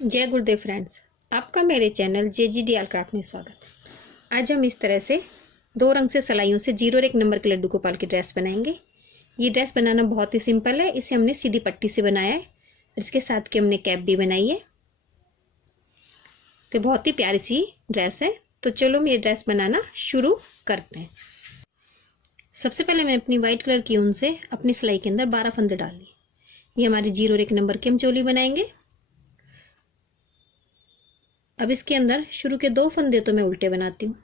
जय गुरुदेव फ्रेंड्स, आपका मेरे चैनल JGDR क्राफ्ट में स्वागत है। आज हम इस तरह से 2 रंग से सिलाइयों से 0 और 1 नंबर के लड्डू गोपाल की ड्रेस बनाएंगे। ये ड्रेस बनाना बहुत ही सिंपल है। इसे हमने सीधी पट्टी से बनाया है। इसके साथ की हमने कैप भी बनाई है। तो बहुत ही प्यारी सी ड्रेस है। तो चलो हम ये ड्रेस बनाना शुरू करते हैं। सबसे पहले मैं अपनी व्हाइट कलर की ऊन से अपनी सिलाई के अंदर 12 फंदे डाल ली। ये हमारी 0 और 1 नंबर की हम चोली बनाएंगे। अब इसके अंदर शुरू के 2 फंदे तो मैं उल्टे बनाती हूँ।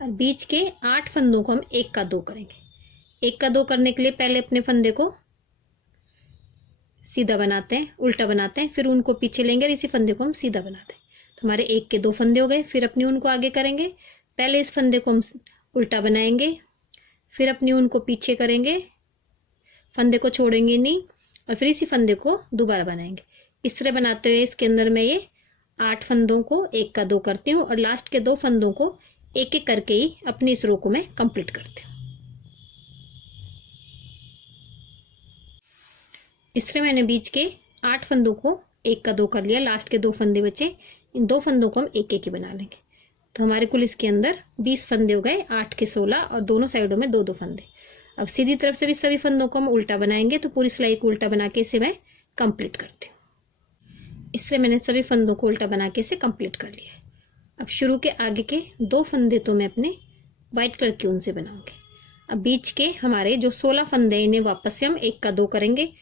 और बीच के 8 फंदों को हम 1 का 2 करेंगे। 1 का 2 करने के लिए पहले अपने फंदे को सीधा बनाते हैं, उल्टा बनाते हैं, फिर उनको पीछे लेंगे और इसी फंदे को हम सीधा बनाते हैं। तो हमारे 1 के 2 फंदे हो गए। फिर अपनी ऊन को आगे करेंगे। पहले इस फंदे को हम उल्टा बनाएंगे, फिर अपनी ऊन को पीछे करेंगे, फंदे को छोड़ेंगे नहीं और फिर इसी फंदे को दोबारा बनाएंगे। इस तरह बनाते हुए इसके अंदर मैं ये 8 फंदों को 1 का 2 करती हूँ और लास्ट के 2 फंदों को एक एक करके ही अपनी इस रो को मैं कंप्लीट करती हूँ। इस तरह मैंने बीच के 8 फंदों को 1 का 2 कर लिया। लास्ट के 2 फंदे बचे, इन 2 फंदों को हम एक एक ही बना लेंगे। तो हमारे कुल इसके अंदर 20 फंदे हो गए, 8 के 16 और दोनों साइडों में 2-2 फंदे। अब सीधी तरफ से भी सभी फंदों को हम उल्टा बनाएंगे। तो पूरी सिलाई को उल्टा बना के इसे मैं कंप्लीट करती हूँ। इससे मैंने सभी फंदों को उल्टा बना के इसे कंप्लीट कर लिया है। अब शुरू के आगे के 2 फंदे तो मैं अपने व्हाइट कलर की ऊन से बनाऊंगी। अब बीच के हमारे जो 16 फंदे इन्हें वापस से हम 1 का 2 करेंगे,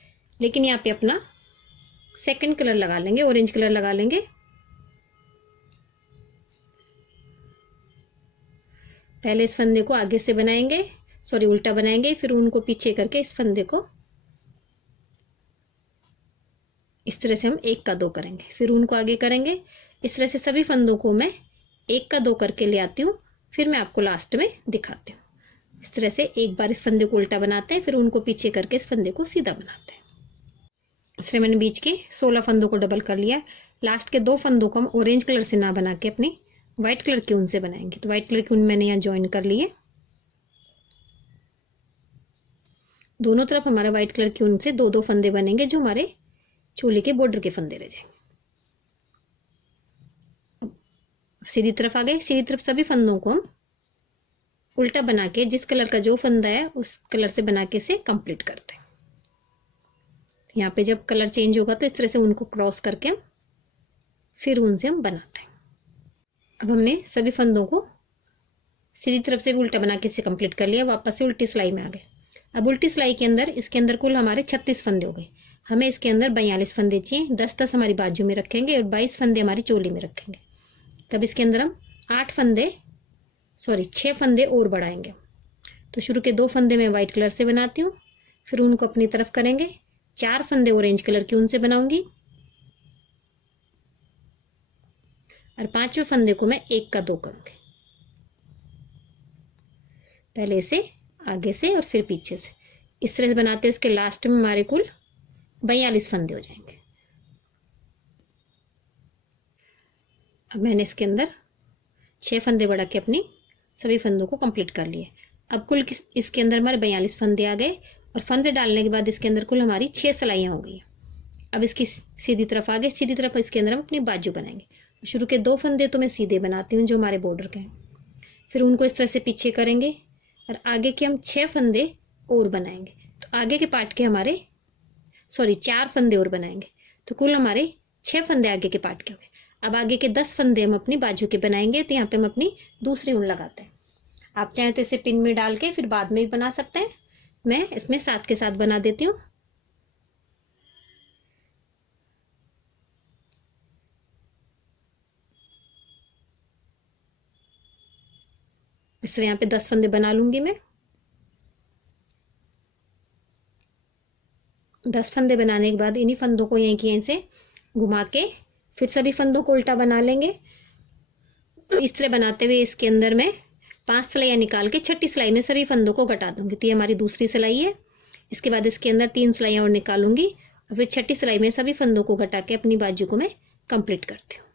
लेकिन यहाँ पे अपना सेकंड कलर लगा लेंगे, ऑरेंज कलर लगा लेंगे। पहले इस फंदे को आगे से बनाएंगे, उल्टा बनाएंगे, फिर उनको पीछे करके इस फंदे को इस तरह से हम 1 का 2 करेंगे, फिर उनको आगे करेंगे। इस तरह से सभी फंदों को मैं 1 का 2 करके ले आती हूँ, फिर मैं आपको लास्ट में दिखाती हूँ। इस तरह से एक बार इस फंदे को उल्टा बनाते हैं, फिर उनको पीछे करके इस फंदे को सीधा बनाते हैं। इस तरह मैंने बीच के 16 फंदों को डबल कर लिया। लास्ट के 2 फंदों को हम ऑरेंज कलर से ना बना के अपनी व्हाइट कलर की ऊन से बनाएंगे। तो व्हाइट कलर की ऊन मैंने यहाँ ज्वाइन कर ली है। दोनों तरफ हमारा व्हाइट कलर की ऊन से 2-2 फंदे बनेंगे, जो हमारे चोली के बॉर्डर के फंदे रह जाएंगे। सीधी तरफ आ गए। सीधी तरफ सभी फंदों को हम उल्टा बना के जिस कलर का जो फंदा है उस कलर से बना के इसे कंप्लीट करते हैं। यहाँ पे जब कलर चेंज होगा तो इस तरह से उनको क्रॉस करके हम फिर उनसे हम बनाते हैं। अब हमने सभी फंदों को सीधी तरफ से भी उल्टा बना के इसे कंप्लीट कर लिया। वापस से उल्टी सिलाई में आ गए। अब उल्टी सिलाई के अंदर इसके अंदर कुल हमारे 36 फंदे हो गए। हमें इसके अंदर 42 फंदे चाहिए। 10-10 हमारी बाजू में रखेंगे और 22 फंदे हमारी चोली में रखेंगे। तब इसके अंदर हम 6 फंदे और बढ़ाएंगे। तो शुरू के 2 फंदे मैं व्हाइट कलर से बनाती हूँ, फिर उनको अपनी तरफ करेंगे। 4 फंदे ऑरेंज कलर की ऊन से बनाऊंगी और 5वें फंदे को मैं 1 का 2 करूंगी। पहले से आगे से और फिर पीछे से इस तरह से बनाते हैं। इसके लास्ट में हमारे कुल 42 फंदे हो जाएंगे। अब मैंने इसके अंदर 6 फंदे बढ़ा के अपनी सभी फंदों को कंप्लीट कर लिए। अब कुल इसके अंदर हमारे 42 फंदे आ गए और फंदे डालने के बाद इसके अंदर कुल हमारी 6 सिलाइयाँ हो गई। अब इसकी सीधी तरफ आ गए। सीधी तरफ इसके अंदर हम अपनी बाजू बनाएंगे। शुरू के 2 फंदे तो मैं सीधे बनाती हूँ, जो हमारे बॉर्डर के हैं, फिर उनको इस तरह से पीछे करेंगे और आगे के हम 6 फंदे और बनाएंगे। तो आगे के पार्ट के हमारे 4 फंदे और बनाएंगे। तो कुल हमारे 6 फंदे आगे के पार्ट के हो गए। अब आगे के 10 फंदे हम अपनी बाजू के बनाएंगे। तो यहाँ पे हम अपनी दूसरी ऊन लगाते हैं। आप चाहें तो इसे पिन में डाल के फिर बाद में भी बना सकते हैं। मैं इसमें साथ के साथ बना देती हूँ। इस तरह यहाँ पे 10 फंदे बना लूंगी मैं। 10 फंदे बनाने के बाद इन्हीं फंदों को यहीं की यहीं से घुमा के फिर सभी फंदों को उल्टा बना लेंगे। इस तरह बनाते हुए इसके अंदर मैं 5 सिलाइयाँ निकाल के 6ठी सिलाई में सभी फंदों को घटा दूंगी। तो ये हमारी दूसरी सिलाई है। इसके बाद इसके अंदर 3 सिलाइयाँ और निकालूंगी और फिर 6ठी सिलाई में सभी फंदों को घटा के अपनी बाजू को मैं कंप्लीट करती हूँ।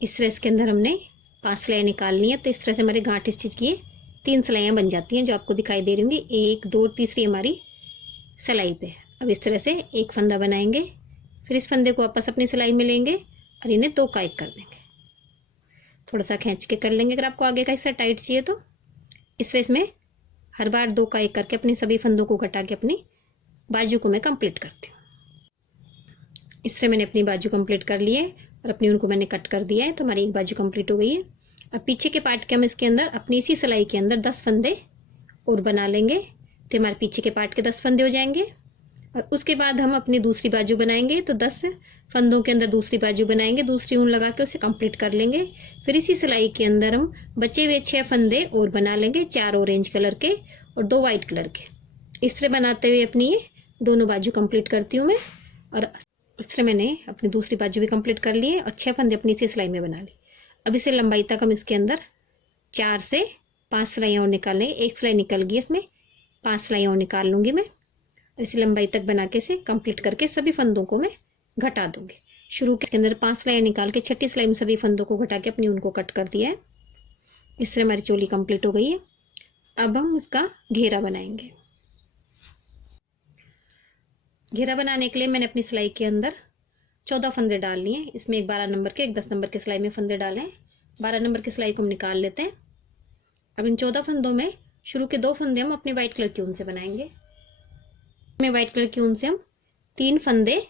इस तरह इसके अंदर हमने 5 सिलाई निकालनी है। तो इस तरह से हमारे गांठ स्टिच किए 3 सिलाइयाँ बन जाती हैं जो आपको दिखाई दे रही होंगी। 1 2 तीसरी हमारी सिलाई पे। अब इस तरह से एक फंदा बनाएंगे, फिर इस फंदे को वापस अपनी सिलाई में लेंगे और इन्हें 2 का 1 कर देंगे। थोड़ा सा खींच के कर लेंगे अगर आपको आगे का हिस्सा टाइट चाहिए तो। इस तरह इसमें हर बार 2 का 1 करके अपनी सभी फंदों को घटा के अपनी बाजू को मैं कंप्लीट करती हूँ। इस तरह मैंने अपनी बाजू कंप्लीट कर ली है और अपनी उनको मैंने कट कर दिया है, तो हमारी एक बाजू कंप्लीट हो गई है। अब पीछे के पार्ट के हम इसके अंदर अपनी इसी सिलाई के अंदर 10 फंदे और बना लेंगे, तो हमारे पीछे के पार्ट के 10 फंदे हो जाएंगे। और उसके बाद हम अपनी दूसरी बाजू बनाएंगे, तो 10 फंदों के अंदर दूसरी बाजू बनाएंगे, दूसरी ऊन लगा के उसे कंप्लीट कर लेंगे। फिर इसी सिलाई के अंदर हम बचे हुए 6 फंदे और बना लेंगे, 4 ऑरेंज कलर के और 2 वाइट कलर के। इस तरह बनाते हुए अपनी ये दोनों बाजू कंप्लीट करती हूँ मैं। और इस तरह मैंने अपनी दूसरी बाजू भी कंप्लीट कर ली है और 6 फंदे अपनी इसी सिलाई में बना ली। अब इसे लंबाई तक हम इसके अंदर 4 से 5 सिलाइयाँ और निकाल लेंगे। एक सिलाई निकल गई, इसमें 5 सिलाइयाँ और निकाल लूँगी मैं। इसी लंबाई तक बना के इसे कंप्लीट करके सभी फंदों को मैं घटा दूंगी। शुरू के अंदर 5 सिलाइयाँ निकाल के छठी सिलाई में सभी फंदों को घटा के अपनी उनको कट कर दिया है। इस तरह हमारी चोली कंप्लीट हो गई है। अब हम उसका घेरा बनाएंगे। घेरा बनाने के लिए मैंने अपनी सिलाई के अंदर 14 फंदे डाल लिए हैं। इसमें एक 12 नंबर के, एक 10 नंबर के सिलाई में फंदे डाले हैं। 12 नंबर की सिलाई को हम निकाल लेते हैं। अब इन 14 फंदों में शुरू के 2 फंदे हम अपनी व्हाइट कलर की ऊन से बनाएंगे। में व्हाइट कलर की ऊन से हम 3 फंदे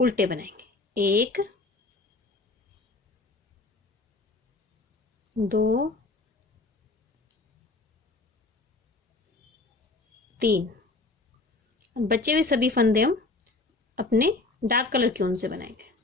उल्टे बनाएंगे। 1 2 3। बचे हुए सभी फंदे हम अपने डार्क कलर की ऊन से बनाएंगे।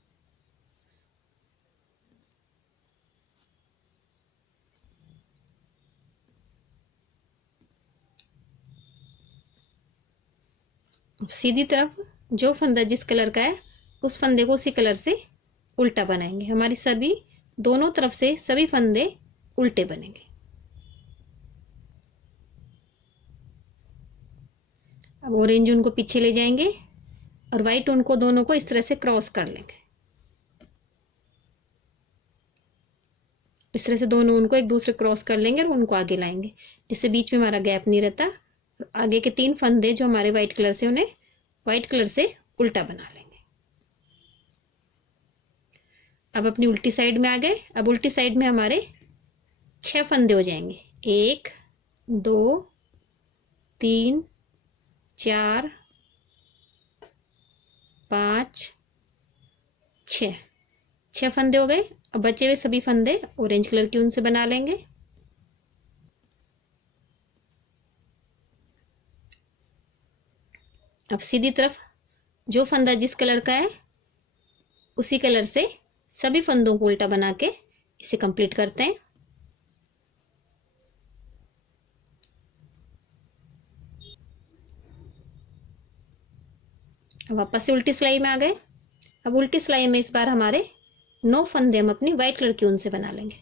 सीधी तरफ जो फंदा जिस कलर का है उस फंदे को उसी कलर से उल्टा बनाएंगे। हमारी सभी दोनों तरफ से सभी फंदे उल्टे बनेंगे। अब ऑरेंज ऊन को पीछे ले जाएंगे और व्हाइट ऊन को दोनों को इस तरह से क्रॉस कर लेंगे। इस तरह से दोनों ऊन को एक दूसरे क्रॉस कर लेंगे और उनको आगे लाएंगे, जिससे बीच में हमारा गैप नहीं रहता। तो आगे के 3 फंदे जो हमारे व्हाइट कलर से, उन्हें व्हाइट कलर से उल्टा बना लेंगे। अब अपनी उल्टी साइड में आ गए। अब उल्टी साइड में हमारे 6 फंदे हो जाएंगे। 1 2 3 4 5 6। 6 फंदे हो गए। अब बचे हुए सभी फंदे ऑरेंज कलर की ऊन से बना लेंगे। अब सीधी तरफ जो फंदा जिस कलर का है उसी कलर से सभी फंदों को उल्टा बना के इसे कंप्लीट करते हैं। अब वापस से उल्टी सिलाई में आ गए। अब उल्टी सिलाई में इस बार हमारे 9 फंदे हम अपनी व्हाइट कलर की ऊन से बना लेंगे।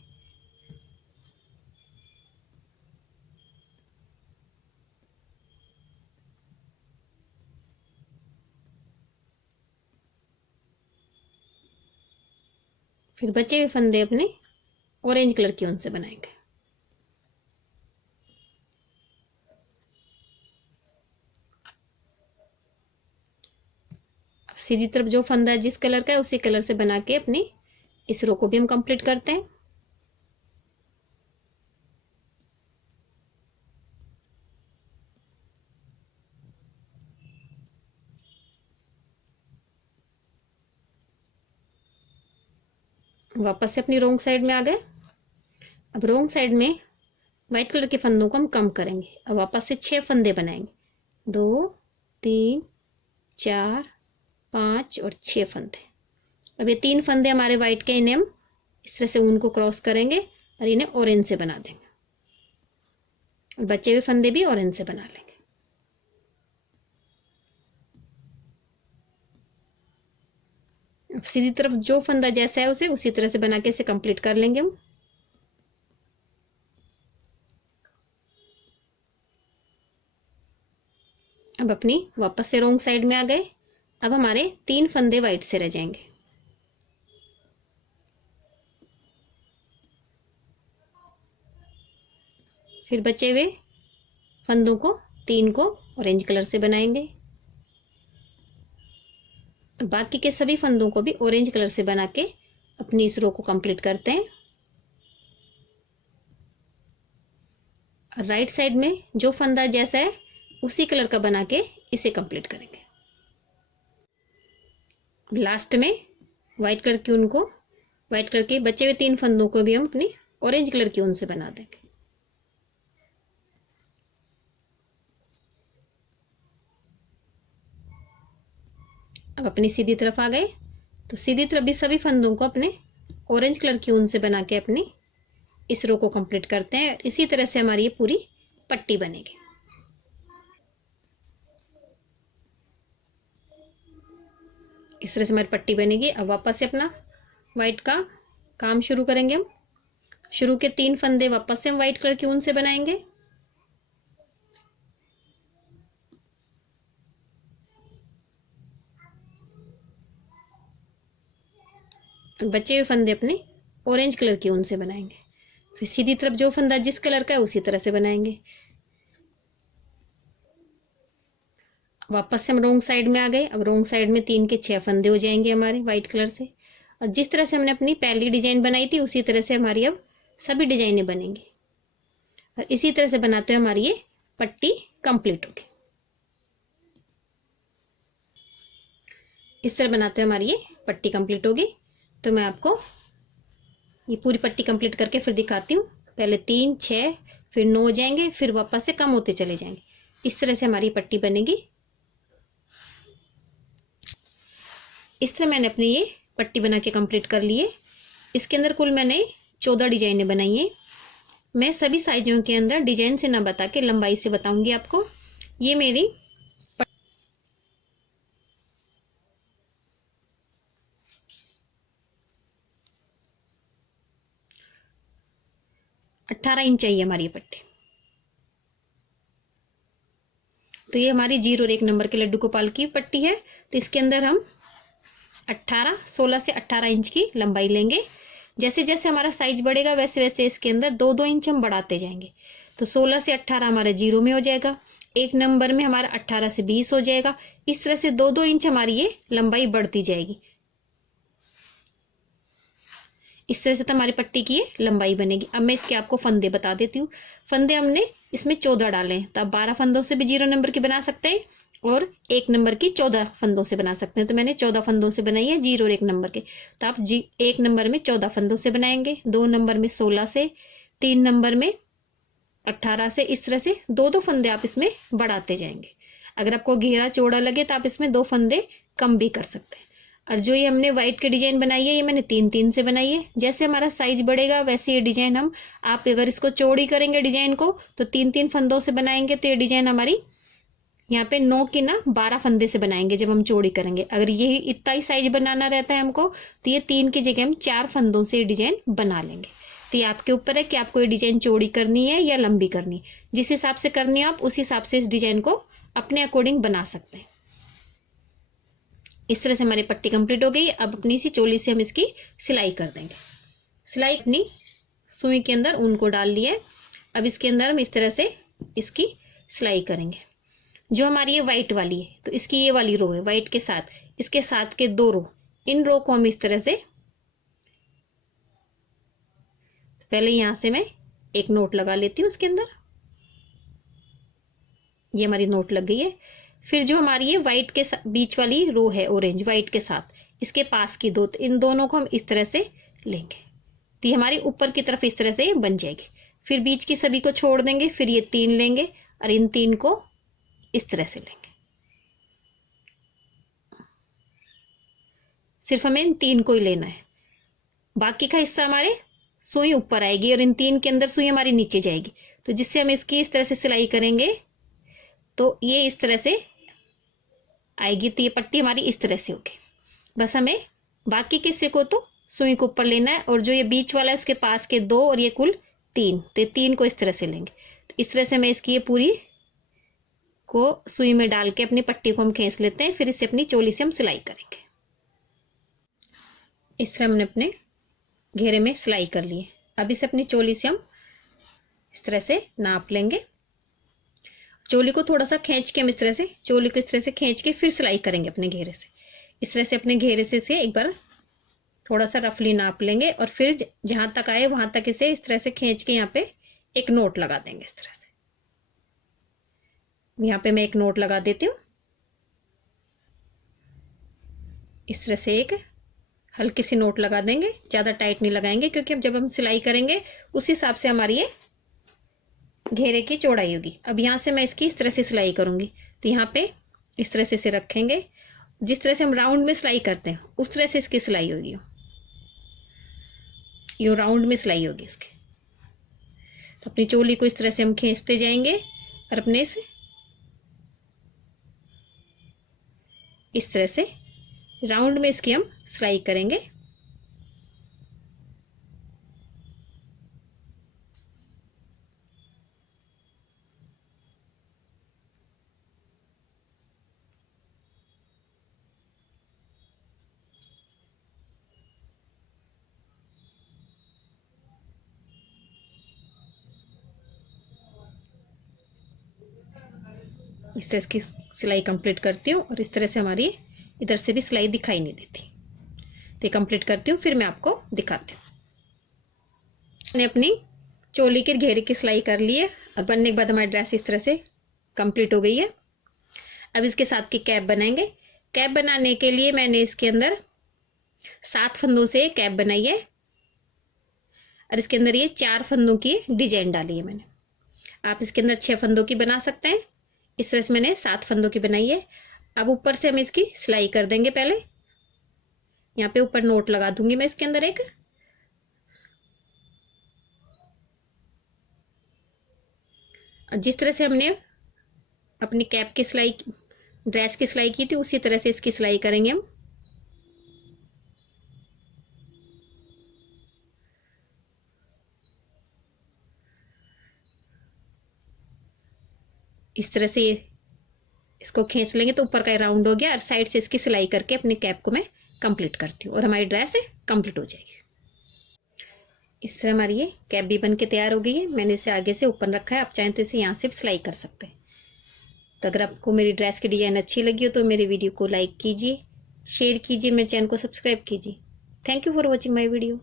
फिर बचे हुए फंदे अपने ऑरेंज कलर की ऊन से बनाएंगे। अब सीधी तरफ जो फंदा जिस कलर का है उसी कलर से बना के अपनी इस रो को भी हम कंप्लीट करते हैं। वापस से अपनी रोंग साइड में आ गए। अब रोंग साइड में व्हाइट कलर के फंदों को हम कम करेंगे। अब वापस से 6 फंदे बनाएंगे। 2 3 4 5 और 6 फंदे। अब ये 3 फंदे हमारे व्हाइट के, इन्हें हम इस तरह से ऊन को क्रॉस करेंगे और इन्हें ऑरेंज से बना देंगे और बचे हुए फंदे भी ऑरेंज से बना लेंगे। अब सीधी तरफ जो फंदा जैसा है उसे उसी तरह से बना के इसे कंप्लीट कर लेंगे हम। अब अपनी वापस से रोंग साइड में आ गए। अब हमारे 3 फंदे व्हाइट से रह जाएंगे। फिर बचे हुए फंदों को 3 को ऑरेंज कलर से बनाएंगे। बाकी के सभी फंदों को भी ऑरेंज कलर से बना के अपनी इस रो को कंप्लीट करते हैं। राइट साइड में जो फंदा जैसा है उसी कलर का बना के इसे कंप्लीट करेंगे। लास्ट में व्हाइट कलर की ऊन को, व्हाइट कलर के बचे हुए 3 फंदों को भी हम अपनी ऑरेंज कलर की ऊन से बना देंगे। अब अपनी सीधी तरफ आ गए तो सीधी तरफ भी सभी फंदों को अपने ऑरेंज कलर की ऊन से बना के अपनी इस रो को कंप्लीट करते हैं। इसी तरह से हमारी ये पूरी पट्टी बनेगी। इस तरह से हमारी पट्टी बनेगी। अब वापस से अपना व्हाइट का काम शुरू करेंगे हम। शुरू के 3 फंदे वापस से हम व्हाइट कलर की ऊन से बनाएंगे। बचे हुए फंदे अपने ऑरेंज कलर की ऊन से बनाएंगे। फिर सीधी तरफ जो फंदा जिस कलर का है उसी तरह से बनाएंगे। वापस से हम रोंग साइड में आ गए। अब रोंग साइड में 3 के 6 फंदे हो जाएंगे हमारे व्हाइट कलर से। और जिस तरह से हमने अपनी पहली डिजाइन बनाई थी उसी तरह से हमारी अब सभी डिजाइनें बनेंगी। और इसी तरह से बनाते हुए हमारी ये पट्टी कंप्लीट होगी। इस तरह बनाते हुए हमारी ये पट्टी कंप्लीट होगी। तो मैं आपको ये पूरी पट्टी कंप्लीट करके फिर दिखाती हूँ। पहले 3, 6, फिर 9 हो जाएंगे, फिर वापस से कम होते चले जाएंगे। इस तरह से हमारी पट्टी बनेगी। इस तरह मैंने अपनी ये पट्टी बना के कंप्लीट कर ली है। इसके अंदर कुल मैंने 14 डिजाइनें बनाई हैं। मैं सभी साइजों के अंदर डिजाइन से ना बता के लंबाई से बताऊंगी आपको। ये मेरी 18 इंच चाहिए हमारी ये पट्टी। तो ये हमारी 0 और 1 नंबर के लड्डू गोपाल की पट्टी है। तो इसके अंदर हम 16 से 18 इंच की लंबाई लेंगे। जैसे जैसे हमारा साइज बढ़ेगा वैसे वैसे इसके अंदर 2-2 इंच हम बढ़ाते जाएंगे। तो 16 से 18 हमारा 0 में हो जाएगा। 1 नंबर में हमारा 18 से 20 हो जाएगा। इस तरह से 2-2 इंच हमारी ये लंबाई बढ़ती जाएगी। इस तरह से तो हमारी पट्टी की ये लंबाई बनेगी। अब मैं इसके आपको फंदे बता देती हूँ। फंदे हमने इसमें 14 डाले हैं। तो आप 12 फंदों से भी 0 नंबर की बना सकते हैं और 1 नंबर की 14 फंदों से बना सकते हैं। तो मैंने 14 फंदों से बनाई है 0 और 1 नंबर के। तो आप 1 नंबर में 14 फंदों से बनाएंगे, 2 नंबर में 16 से, 3 नंबर में 18 से। इस तरह से 2-2 फंदे आप इसमें बढ़ाते जाएंगे। अगर आपको घेरा चौड़ा लगे तो आप इसमें 2 फंदे कम भी कर सकते हैं। और जो ये हमने व्हाइट की डिजाइन बनाई है ये मैंने 3-3 से बनाई है। जैसे हमारा साइज बढ़ेगा वैसे ये डिजाइन हम, आप अगर इसको चौड़ी करेंगे डिजाइन को तो 3-3 फंदों से बनाएंगे तो ये डिजाइन हमारी यहाँ पे 9 की ना 12 फंदे से बनाएंगे जब हम चौड़ी करेंगे। अगर यही इतना ही साइज बनाना रहता है हमको तो ये 3 की जगह हम 4 फंदों से डिजाइन बना लेंगे। तो ये आपके ऊपर है कि आपको ये डिजाइन चौड़ी करनी है या लंबी करनी है। जिस हिसाब से करनी है आप उस हिसाब से इस डिजाइन को अपने अकॉर्डिंग बना सकते हैं। इस तरह से हमारी पट्टी कंप्लीट हो गई। अब अपनी सी चोली से हम इसकी सिलाई कर देंगे। सिलाई अपनी सुई के अंदर ऊन को डाल लिया है। अब इसके अंदर हम इस तरह से इसकी सिलाई करेंगे। जो हमारी ये व्हाइट वाली है तो इसकी ये वाली रो है व्हाइट के साथ, इसके साथ के 2 रो, इन रो को हम इस तरह से, पहले यहां से मैं एक नोट लगा लेती हूँ इसके अंदर। ये हमारी नोट लग गई है। फिर जो हमारी ये व्हाइट के बीच वाली रो है ऑरेंज व्हाइट के साथ, इसके पास की 2, इन दोनों को हम इस तरह से लेंगे। तो ये हमारी ऊपर की तरफ इस तरह से बन जाएगी। फिर बीच की सभी को छोड़ देंगे। फिर ये 3 लेंगे और इन 3 को इस तरह से लेंगे। सिर्फ हमें इन 3 को ही लेना है। बाकी का हिस्सा हमारे सुई ऊपर आएगी और इन 3 के अंदर सुई हमारी नीचे जाएगी। तो जिससे हम इसकी इस तरह से सिलाई करेंगे तो ये इस तरह से आएगी। तो ये पट्टी हमारी इस तरह से होगी। बस हमें बाकी के हिस्से को तो सुई को ऊपर लेना है और जो ये बीच वाला है उसके पास के 2 और ये कुल 3, तो 3 को इस तरह से लेंगे। तो इस तरह से मैं इसकी ये पूरी को सुई में डाल के अपनी पट्टी को हम खींच लेते हैं। फिर इसे अपनी चोली से हम सिलाई करेंगे। इस तरह हमने अपने घेरे में सिलाई कर ली है। अब इसे अपनी चोली से हम इस तरह से नाप लेंगे। चोली को थोड़ा सा खींच के हम इस तरह से, चोली को इस तरह से खींच के फिर सिलाई करेंगे अपने घेरे से। इस तरह से अपने घेरे से एक बार थोड़ा सा रफली नाप लेंगे और फिर जहां तक आए वहां तक इसे इस तरह से खींच के यहाँ पे एक नोट लगा देंगे इस तरह से। यहाँ पे मैं एक नोट लगा देती हूँ। इस तरह से एक हल्की सी नोट लगा देंगे, ज्यादा टाइट नहीं लगाएंगे क्योंकि अब जब हम सिलाई करेंगे उस हिसाब से हमारी ये घेरे की चौड़ाई होगी। अब यहाँ से मैं इसकी इस तरह से सिलाई करूंगी, तो यहाँ पे इस तरह से इसे रखेंगे। जिस तरह से हम राउंड में सिलाई करते हैं उस तरह से इसकी सिलाई होगी, यूं राउंड में सिलाई होगी इसकी। तो अपनी चोली को इस तरह से हम खींचते जाएंगे और अपने से इस तरह से राउंड में इसकी हम सिलाई करेंगे। इस तरह इसकी सिलाई कंप्लीट करती हूँ और इस तरह से हमारी इधर से भी सिलाई दिखाई नहीं देती। तो ये कंप्लीट करती हूँ, फिर मैं आपको दिखाती हूँ। मैंने अपनी चोली के घेरे की सिलाई कर ली है और बनने के बाद हमारी ड्रेस इस तरह से कंप्लीट हो गई है। अब इसके साथ की कैप बनाएंगे। कैप बनाने के लिए मैंने इसके अंदर 7 फंदों से कैप बनाई है और इसके अंदर ये 4 फंदों की डिजाइन डाली है मैंने। आप इसके अंदर 6 फंदों की बना सकते हैं। इस तरह से मैंने 7 फंदों की बनाई है। अब ऊपर से हम इसकी सिलाई कर देंगे। पहले यहाँ पे ऊपर नोट लगा दूंगी मैं इसके अंदर एक। जिस तरह से हमने अपनी कैप की सिलाई, ड्रेस की सिलाई की थी, उसी तरह से इसकी सिलाई करेंगे हम। इस तरह से इसको खींच लेंगे तो ऊपर का राउंड हो गया और साइड से इसकी सिलाई करके अपनी कैप को मैं कंप्लीट करती हूँ और हमारी ड्रेस कंप्लीट हो जाएगी। इस तरह हमारी ये कैप भी बन के तैयार हो गई है। मैंने इसे आगे से ऊपर रखा है, आप चाहें तो इसे यहाँ से सिलाई कर सकते हैं। तो अगर आपको मेरी ड्रेस की डिजाइन अच्छी लगी हो तो मेरी वीडियो को लाइक कीजिए, शेयर कीजिए, मेरे चैनल को सब्सक्राइब कीजिए। Thank you for watching my video.